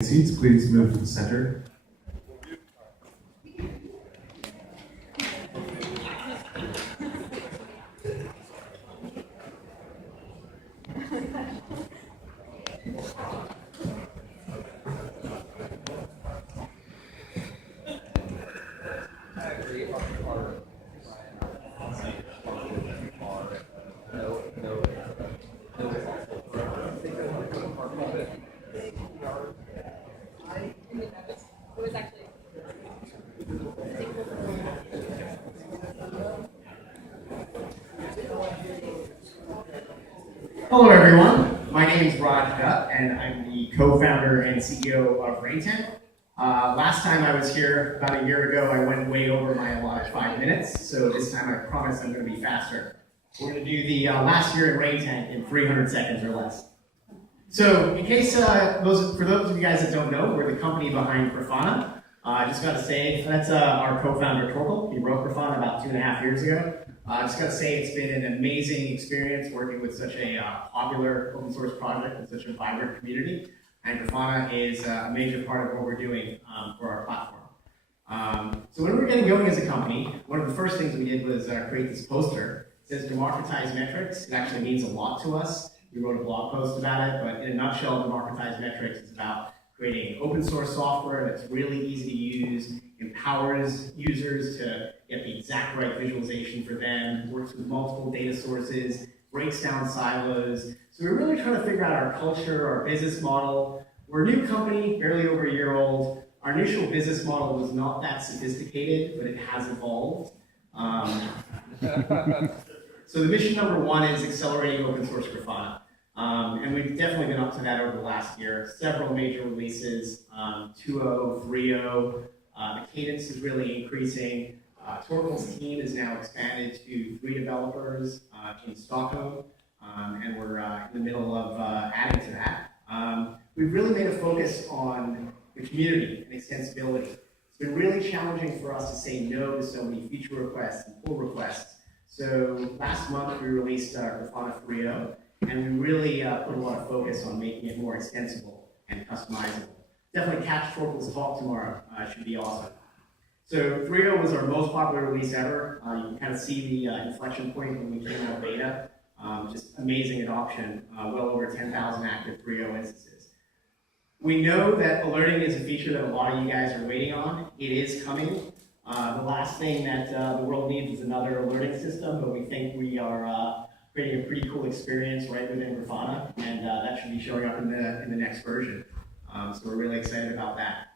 Seats, please move to the center. Hello everyone, my name is Raj Dutt and I'm the co-founder and CEO of Raintank. Last time I was here about a year ago, I went way over my allotted 5 minutes, so this time I promise I'm going to be faster. We're going to do the last year at Raintank in 300 seconds or less. So in case, for those of you guys that don't know, we're the company behind Grafana. I just got to say, that's our co-founder Torkel. He wrote Grafana about 2.5 years ago. I just got to say it's been an amazing experience working with such a popular open source project and such a vibrant community. And Grafana is a major part of what we're doing for our platform. So when we were getting going as a company, one of the first things we did was create this poster. It says democratize metrics. It actually means a lot to us. We wrote a blog post about it, but in a nutshell, democratize metrics is about creating open source software that's really easy to use, empowers users to get the exact right visualization for them, works with multiple data sources, breaks down silos. So we're really trying to figure out our culture, our business model. We're a new company, barely over a year old. Our initial business model was not that sophisticated, but it has evolved. So the mission number 1 is accelerating open source Grafana. And we've definitely been up to that over the last year. Several major releases, 2.0, 3.0. The cadence is really increasing. Torkel's team is now expanded to 3 developers in Stockholm, and we're in the middle of adding to that. We've really made a focus on the community and extensibility. It's been really challenging for us to say no to so many feature requests and pull requests. So last month we released Grafana 3.0, and we really put a lot of focus on making it more extensible and customizable. Definitely catch Torkel's talk tomorrow. It should be awesome. So 3.0 was our most popular release ever. You can kind of see the inflection point when we came out of beta. Just amazing adoption, well over 10,000 active 3.0 instances. We know that alerting is a feature that a lot of you guys are waiting on. It is coming. The last thing that the world needs is another alerting system, but we think we are creating a pretty cool experience right within Grafana, and that should be showing up in the next version. So we're really excited about that.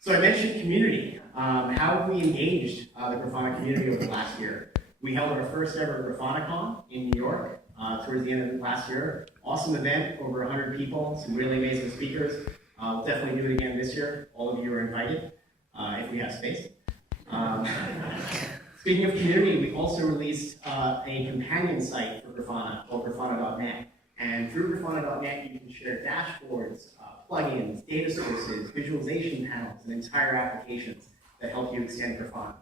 So I mentioned community. How have we engaged the Grafana community over the last year? We held our first ever GrafanaCon in New York towards the end of last year. Awesome event, over 100 people, some really amazing speakers. We'll definitely do it again this year. All of you are invited if we have space. Speaking of community, we also released a companion site for Grafana called Grafana.net. And through Grafana.net, you can share dashboards, plugins, data sources, visualization panels, and entire applications that help you extend Grafana.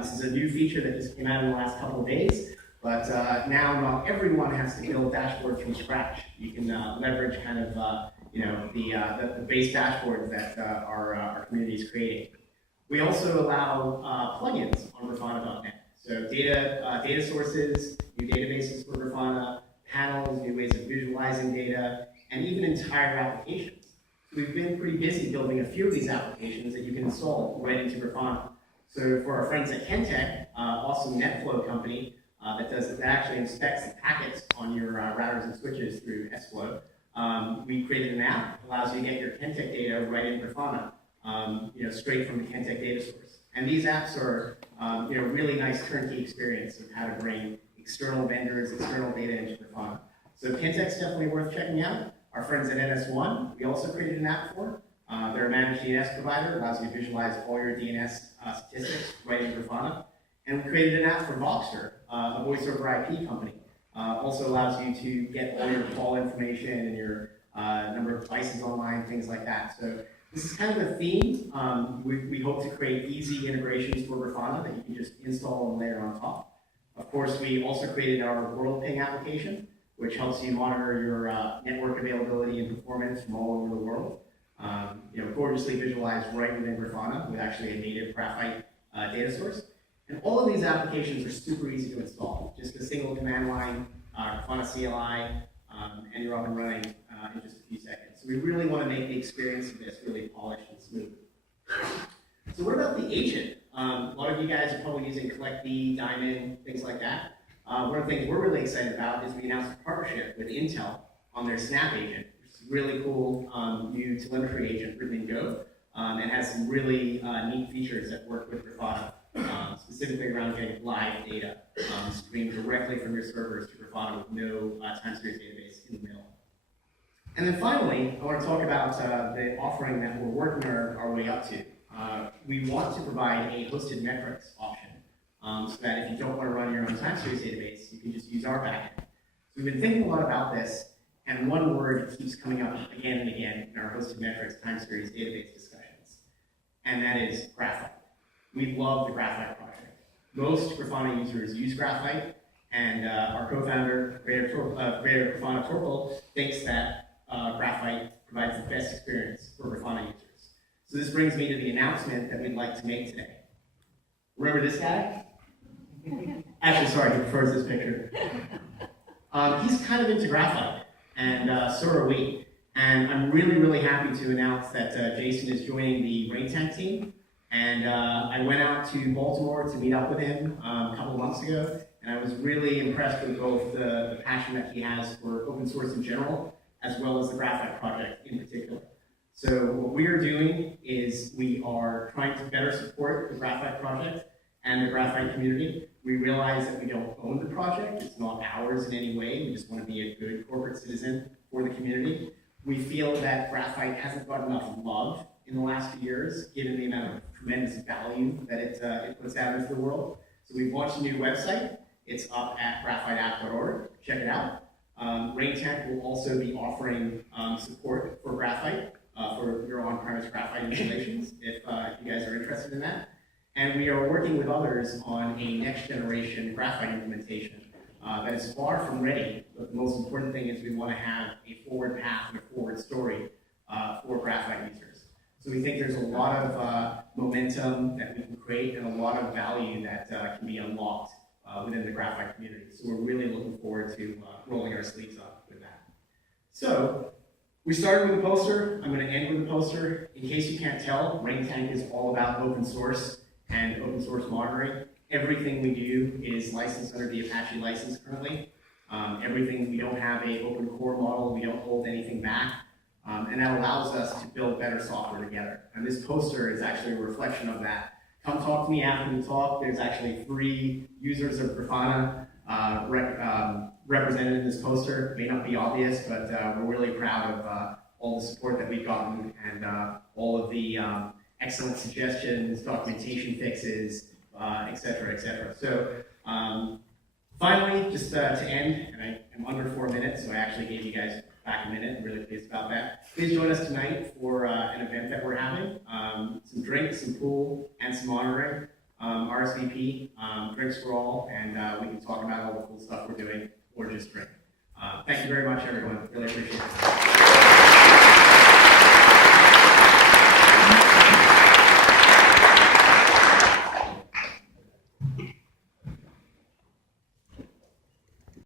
This is a new feature that just came out in the last couple of days, but now not everyone has to build dashboards from scratch. You can leverage kind of the base dashboards that our community is creating. We also allow plugins on Grafana.net. So data sources, new databases for Grafana, panels, new ways of visualizing data, and even entire applications. We've been pretty busy building a few of these applications that you can install right into Grafana. So for our friends at Kentech, awesome NetFlow company that actually inspects the packets on your routers and switches through SFlow, we created an app that allows you to get your Kentech data right in Grafana, straight from the Kentech data source. And these apps are really nice turnkey experience of how to bring external vendors, external data into Grafana. So Kentech's definitely worth checking out. Our friends at NS1, we also created an app for. They're a managed DNS provider, allows you to visualize all your DNS statistics right in Grafana. And we created an app for Voxer, a voice over IP company. Also allows you to get all your call information and your number of devices online, things like that. So this is kind of a theme. We hope to create easy integrations for Grafana that you can just install and layer on top. Of course, we also created our World Ping application, which helps you monitor your network availability and performance from all over the world. gorgeously visualized right within Grafana with actually a native graphite data source. And all of these applications are super easy to install. Just a single command line, Grafana CLI, and you're up and running in just a few seconds. So we really want to make the experience of this really polished and smooth. So what about the agent? A lot of you guys are probably using Collect B, Diamond, things like that. One of the things we're really excited about is we announced a partnership with Intel on their Snap agent, which is a really cool new telemetry agent written in Go, and has some really neat features that work with Grafana, specifically around getting live data streamed directly from your servers to Grafana with no time series database in the middle. And then finally, I want to talk about the offering that we're working our way up to. We want to provide a hosted metrics option so that if you don't want to run your own time series database, you can just use our backend. So we've been thinking a lot about this, and one word keeps coming up again and again in our hosted metrics time series database discussions, and that is Graphite. We love the Graphite project. Most Grafana users use Graphite, and our co-founder, creator of Grafana Torkel, thinks that Graphite provides the best experience for Grafana users. So this brings me to the announcement that we'd like to make today. Remember this guy? Actually, sorry, he prefers this picture. He's kind of into Graphite, and so are we. And I'm really, really happy to announce that Jason is joining the Raintank team. And I went out to Baltimore to meet up with him a couple of months ago, and I was really impressed with both the passion that he has for open source in general, as well as the Graphite project in particular. So what we are doing is we are trying to better support the Graphite project and the Graphite community. We realize that we don't own the project. It's not ours in any way. We just want to be a good corporate citizen for the community. We feel that Graphite hasn't got enough love in the last few years, given the amount of tremendous value that it puts out into the world. So we've launched a new website. It's up at graphiteapp.org. Check it out. Raintank will also be offering support for Graphite for your on-premise Graphite installations, if you guys are interested in that. And we are working with others on a next-generation Graphite implementation that is far from ready, but the most important thing is we want to have a forward path and a forward story for Graphite users. So we think there's a lot of momentum that we can create and a lot of value that can be unlocked within the Graphite community. So we're really looking forward to rolling our sleeves up with that. So we started with a poster. I'm going to end with a poster. In case you can't tell, Raintank is all about open source and open source monitoring. Everything we do is licensed under the Apache license currently. Everything, we don't have an open core model. We don't hold anything back. And that allows us to build better software together. And this poster is actually a reflection of that. Come talk to me after the talk. There's actually 3 users of Grafana represented in this poster. It may not be obvious, but we're really proud of all the support that we've gotten and all of the excellent suggestions, documentation fixes, et cetera, et cetera. So finally, just to end, and I am under 4 minutes, so I actually gave you guys back a minute. I'm really pleased about that. Please join us tonight for an event that we're having. Some drinks, some pool, and some monitoring. RSVP, drinks for all, and we can talk about all the cool stuff we're doing, or just drink. Thank you very much, everyone. Really appreciate it.